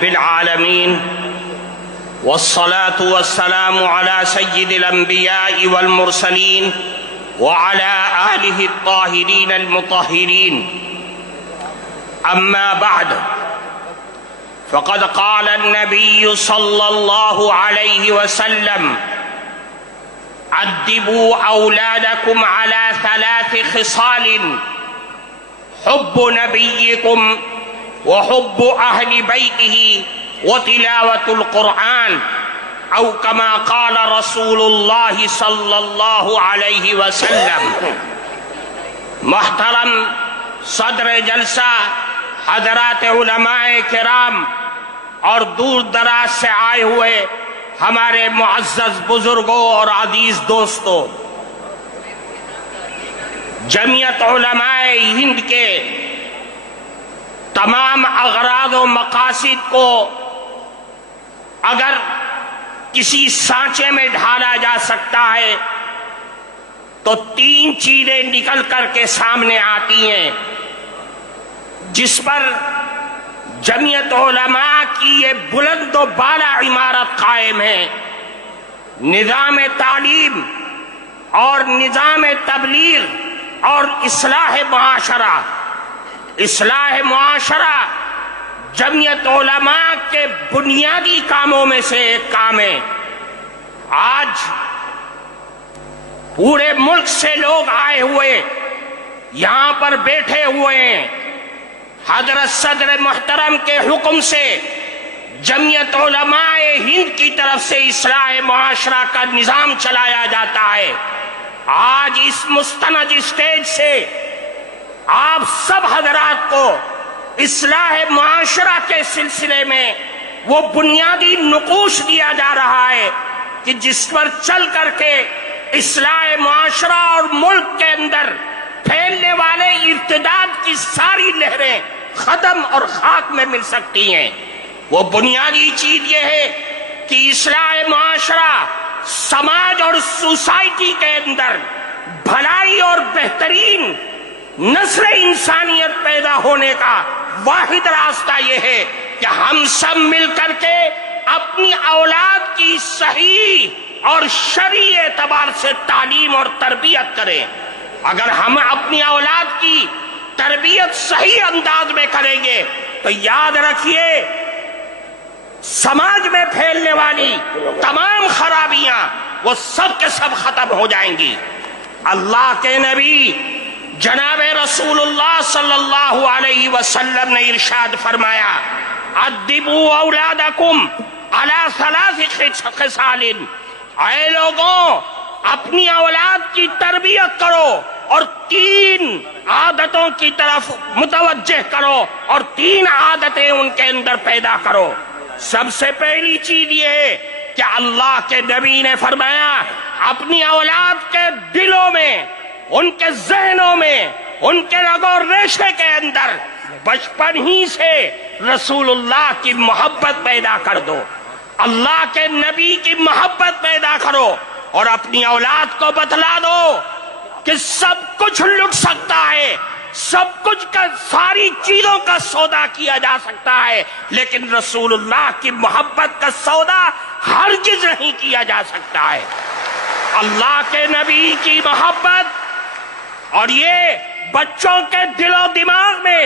رب العالمين والصلاة والسلام على سيد الأنبياء والمرسلين وعلى آله الطاهرين المطهرين. أما بعد، فقد قال النبي صلى الله عليه وسلم: أدبوا أولادكم على 3 خصال: حب نبيكم وحب أهل بيته وتلاوة القرآن، أو كما قال رسول الله صلی اللہ علیہ وسلم. محترم صدر جلسہ، حضرات علماء کرام اور دور دراز سے آئے ہوئے ہمارے معزز بزرگوں اور عزیز دوستوں، جمعیت علماء ہند کے تمام اغراض و مقاصد کو اگر کسی سانچے میں ڈھالا جا سکتا ہے تو 3 چیزیں نکل کر کے سامنے آتی ہیں جس پر جمعیت علماء کی یہ بلند و بالا عمارت قائم ہے: نظام تعلیم اور نظام تبلیغ اور اصلاح معاشرہ. اصلاح معاشرہ جمعیت علماء کے بنیادی کاموں میں سے ایک کام ہے. آج پورے ملک سے لوگ آئے ہوئے یہاں پر بیٹھے ہوئے ہیں. حضرت صدر محترم کے حکم سے جمعیت علماء ہند کی طرف سے اصلاح معاشرہ کا نظام چلایا جاتا ہے. آج اس مستند اسٹیج سے آپ سب حضرات کو اصلاح معاشرہ کے سلسلے میں وہ بنیادی نقوش دیا جا رہا ہے کہ جس پر چل کر کے اصلاح معاشرہ اور ملک کے اندر پھیلنے والے ارتداد کی ساری لہریں ختم اور خاک میں مل سکتی ہیں. وہ بنیادی چیز یہ ہے کہ اصلاح معاشرہ سماج اور سوسائٹی کے اندر بھلائی اور بہترین نسل انسانیت پیدا ہونے کا واحد راستہ یہ ہے کہ ہم سب مل کر کے اپنی اولاد کی صحیح اور شرعی اعتبار سے تعلیم اور تربیت کریں. اگر ہم اپنی اولاد کی تربیت صحیح انداز میں کریں گے تو یاد رکھیے سماج میں پھیلنے والی تمام خرابیاں وہ سب کے سب ختم ہو جائیں گی. اللہ کے نبی جناب رسول اللہ صلی اللہ علیہ وسلم نے ارشاد فرمایا: ادبوا اولادکم علی 3 خصال. اے لوگوں، اپنی اولاد کی تربیت کرو اور 3 عادتوں کی طرف متوجہ کرو اور 3 عادتیں ان کے اندر پیدا کرو. سب سے پہلی چیز یہ ہے کہ اللہ کے نبی نے فرمایا اپنی اولاد کے دلوں میں، ان کے ذہنوں میں، ان کے رگ و ریشے کے اندر بچپن ہی سے رسول اللہ کی محبت پیدا کر دو، اللہ کے نبی کی محبت پیدا کرو اور اپنی اولاد کو بتلا دو کہ سب کچھ لٹ سکتا ہے، سب کچھ کا ساری چیزوں کا سودا کیا جا سکتا ہے، لیکن رسول اللہ کی محبت کا سودا ہرگز نہیں کیا جا سکتا ہے. اللہ کے نبی کی محبت، اور یہ بچوں کے دل و دماغ میں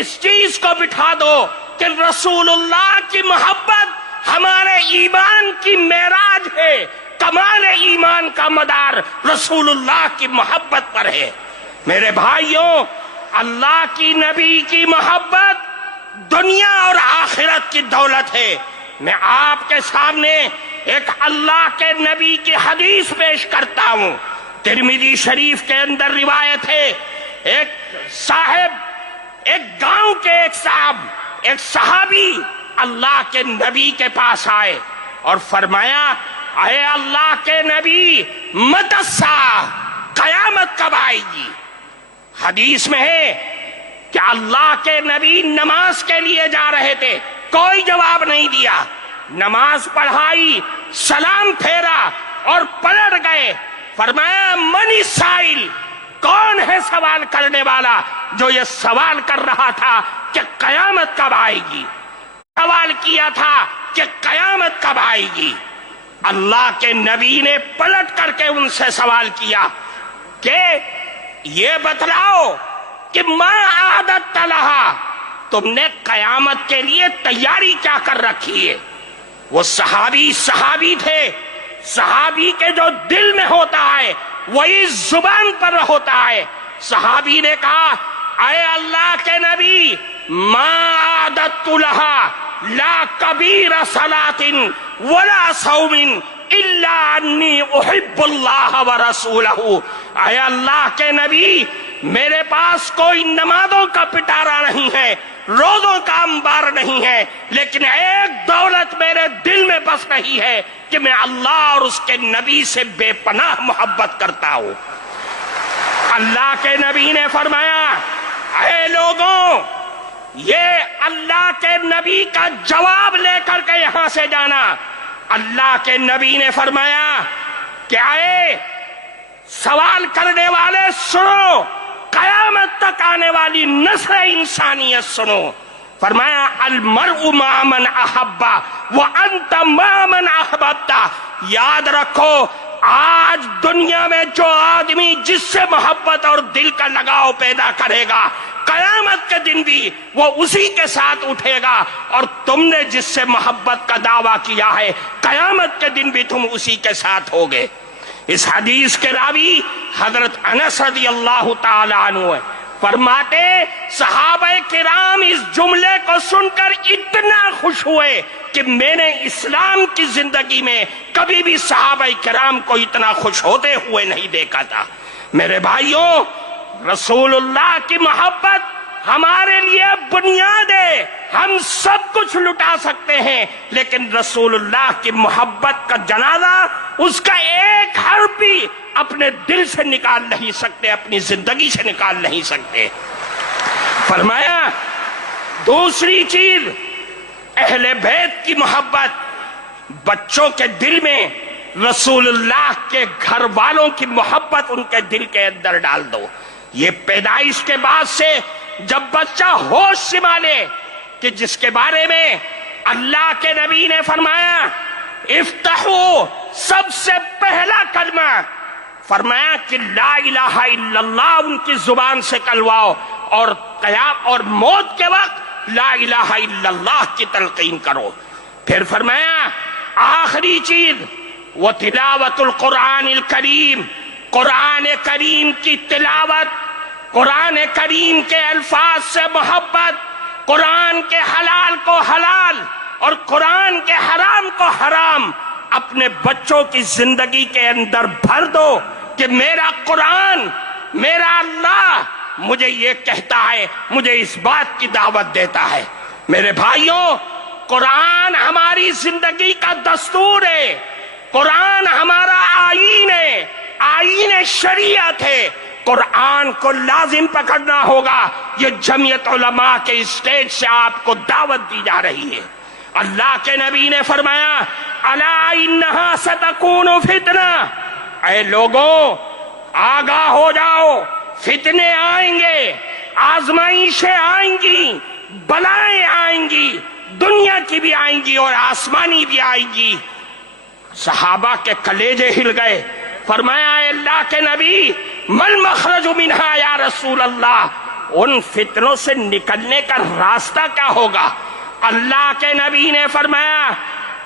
اس چیز کو بٹھا دو کہ رسول اللہ کی محبت ہمارے ایمان کی معراج ہے. کمال ایمان کا مدار رسول اللہ کی محبت پر ہے. میرے بھائیوں، اللہ کی نبی کی محبت دنیا اور آخرت کی دولت ہے. میں آپ کے سامنے ایک اللہ کے نبی کی حدیث پیش کرتا ہوں. ترمذی شریف کے اندر روایت ہے، ایک گاؤں کے ایک صحابی اللہ کے نبی کے پاس آئے اور فرمایا: اے اللہ کے نبی، متی الساعہ، قیامت کب آئے گی؟ حدیث میں ہے کہ اللہ کے نبی نماز کے لیے جا رہے تھے، کوئی جواب نہیں دیا. نماز پڑھائی، سلام پھیرا اور پلٹ گئے. فرمایا: من السائل، کون ہے سوال کرنے والا جو یہ سوال کر رہا تھا کہ قیامت کب آئے گی؟ سوال کیا تھا کہ قیامت کب آئے گی؟ اللہ کے نبی نے پلٹ کر کے ان سے سوال کیا کہ یہ بتلاؤ کہ ما عادت لہا، تم نے قیامت کے لیے تیاری کیا کر رکھی ہے؟ وہ صحابی تھے، صحابی کے جو دل میں ہوتا ہے وہی زبان پر ہوتا ہے۔ صحابی نے کہا اے اللہ کے نبی، ما عادت لہا لا کبیر صلاۃ ولا صوم الا انی احب اللہ ورسولہ۔ اے اللہ کے نبی، میرے پاس کوئی نمازوں کا پٹارا نہیں ہے، روزوں کا انبار نہیں ہے، لیکن ایک دولت میرے دل میں بس رہی ہے کہ میں اللہ اور اس کے نبی سے بے پناہ محبت کرتا ہوں۔ اللہ کے نبی نے فرمایا اے لوگوں، یہ اللہ کے نبی کا جواب لے کر کے یہاں سے جانا۔ اللہ کے نبی نے فرمایا کہ اے سوال کرنے والے سنو، قیامت تک آنے والی نسل انسانیت سنو۔ فرمایا المرء مع من احب وانت مع من احببت۔ یاد رکھو، آج دنیا میں جو آدمی جس سے محبت اور دل کا لگاؤ پیدا کرے گا، قیامت کے دن بھی وہ اسی کے ساتھ اٹھے گا، اور تم نے جس سے محبت کا دعویٰ کیا ہے قیامت کے دن بھی تم اسی کے ساتھ ہوگے۔ اس حدیث کے راوی حضرت انس رضی اللہ تعالی عنہ فرماتے صحابہ کرام اس جملے کو سن کر اتنا خوش ہوئے کہ میں نے اسلام کی زندگی میں کبھی بھی صحابہ کرام کو اتنا خوش ہوتے ہوئے نہیں دیکھا تھا۔ میرے بھائیوں، رسول اللہ کی محبت ہمارے لیے بنیاد ہے۔ ہم سب کچھ لٹا سکتے ہیں، لیکن رسول اللہ کی محبت کا جنازہ، اس کا ایک حرف بھی اپنے دل سے نکال نہیں سکتے، اپنی زندگی سے نکال نہیں سکتے۔ فرمایا دوسری چیز، اہل بیت کی محبت، بچوں کے دل میں رسول اللہ کے گھر والوں کی محبت ان کے دل کے اندر ڈال دو۔ یہ پیدائش کے بعد سے جب بچہ ہوش سنبھالے کہ جس کے بارے میں اللہ کے نبی نے فرمایا افتحوا، سب سے پہلا کلمہ فرمایا کہ لا الہ الا اللہ ان کی زبان سے کلواؤ، اور قیام اور موت کے وقت لا الہ الا اللہ کی تلقین کرو۔ پھر فرمایا آخری چیز وہ تلاوت القرآن الکریم، قرآن کریم کی تلاوت، قرآن کریم کے الفاظ سے محبت، قرآن کے حلال کو حلال اور قرآن کے حرام کو حرام اپنے بچوں کی زندگی کے اندر بھر دو کہ میرا قرآن، میرا اللہ مجھے یہ کہتا ہے، مجھے اس بات کی دعوت دیتا ہے۔ میرے بھائیوں، قرآن ہماری زندگی کا دستور ہے، قرآن ہمارا آئین ہے، آئین شریعت ہے۔ قرآن کو لازم پکڑنا ہوگا۔ یہ جمعیت علماء کے اسٹیج سے آپ کو دعوت دی جا رہی ہے۔ اللہ کے نبی نے فرمایا الا انہا ستکون فتنہ، اے لوگوں آگاہ ہو جاؤ، فتنے آئیں گے، آزمائشیں آئیں گی، بلائیں آئیں گی، دنیا کی بھی آئیں گی اور آسمانی بھی آئیں گی۔ صحابہ کے کلیجے ہل گئے۔ فرمایا اے اللہ کے نبی مل مخرج منہا یا رسول اللہ، ان فتنوں سے نکلنے کا راستہ کیا ہوگا؟ اللہ کے نبی نے فرمایا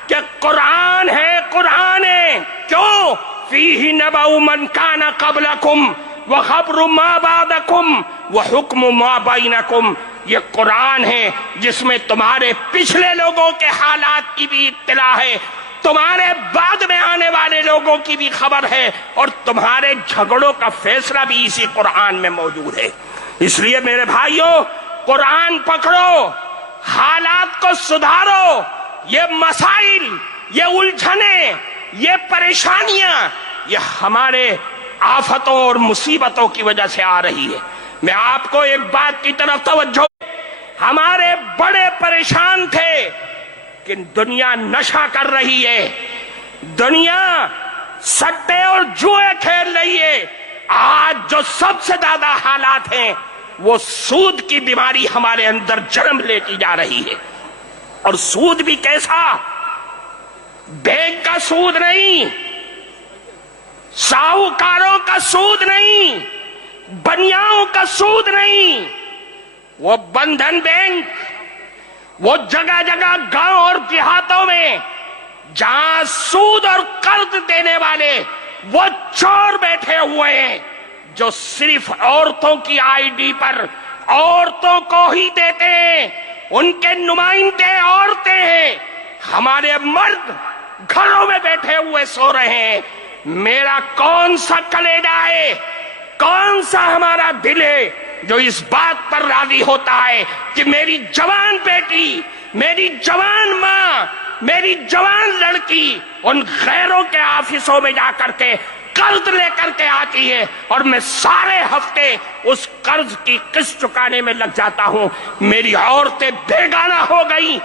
کہ قرآن ہے، قرآن ہے۔ کیوں؟ فیہ نبأ من کان قبلکم وخبر ما بعدکم وحکم ما بینکم۔ یہ قرآن ہے جس میں تمہارے پچھلے لوگوں کے حالات کی بھی اطلاع ہے، تمہارے بعد میں آنے والے لوگوں کی بھی خبر ہے، اور تمہارے جھگڑوں کا فیصلہ بھی اسی قرآن میں موجود ہے۔ اس لیے میرے بھائیوں، قرآن پکڑو، حالات کو سدھارو۔ یہ مسائل، یہ الجھنیں، یہ پریشانیاں، یہ ہمارے آفتوں اور مصیبتوں کی وجہ سے آ رہی ہے۔ میں آپ کو ایک بات کی طرف توجہ، ہمارے بڑے پریشان تھے کہ دنیا نشہ کر رہی ہے، دنیا سٹے اور جوئے کھیل رہی ہے۔ آج جو سب سے زیادہ حالات ہیں وہ سود کی بیماری ہمارے اندر جنم لیتی جا رہی ہے۔ اور سود بھی کیسا؟ بینک کا سود نہیں، ساہوکاروں کا سود نہیں، بنیاؤں کا سود نہیں، وہ بندھن بینک، وہ جگہ جگہ گاؤں اور دیہاتوں میں جہاں سود اور قرض دینے والے وہ چور بیٹھے ہوئے ہیں جو صرف عورتوں کی آئی ڈی پر عورتوں کو ہی دیتے ہیں، ان کے نمائندے عورتیں ہیں، ہمارے مرد گھروں میں بیٹھے ہوئے سو رہے ہیں۔ میرا کون سا کلیجہ ہے، کون سا ہمارا دل ہے جو اس بات پر راضی ہوتا ہے کہ میری جوان بیٹی، میری جوان ماں، میری جوان لڑکی ان غیروں کے آفسوں میں جا کر کے قرض لے کر کے آتی ہے اور میں سارے ہفتے اس قرض کی قسط چکانے میں لگ جاتا ہوں۔ میری عورتیں بیگانہ ہو گئی،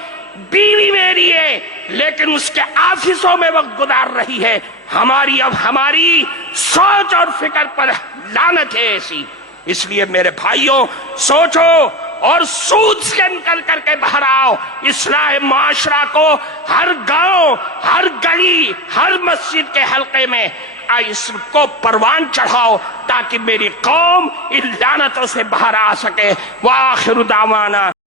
بیوی میری ہے لیکن اس کے آفسوں میں وقت گزار رہی ہے۔ ہماری سوچ اور فکر پر لعنت ہے ایسی۔ اس لیے میرے بھائیوں، سوچو اور سود سے نکل کر کے باہر آؤ۔ اصلاح معاشرہ کو ہر گاؤں، ہر گلی، ہر مسجد کے حلقے میں اس کو پروان چڑھاؤ تاکہ میری قوم ان لعنتوں سے باہر آ سکے۔ وآخر دعوانا